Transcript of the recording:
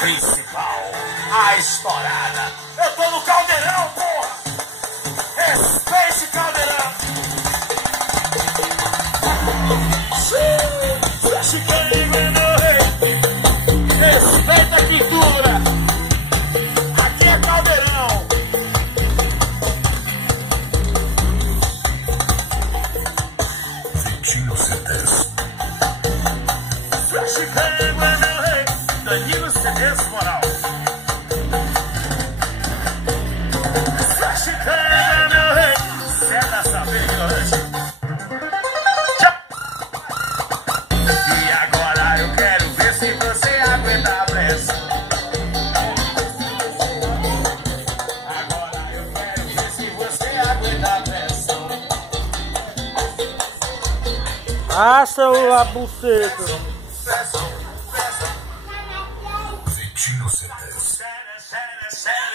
principal, a estourada. Eu tô no caldeirão, porra! Respeite o caldeirão! Chica, meu rei! Respeita a cultura! Aqui é caldeirão! Vitinho C10. Chica, meu rei! Danilo C10 Moral! Chica, meu rei! Ceda saber ignorante! E agora eu quero ver se você aguenta a pressão. Agora eu quero ver se você aguenta a pressão. Assa a buceta. Pressão, pressão. Vitinho C10. Sério.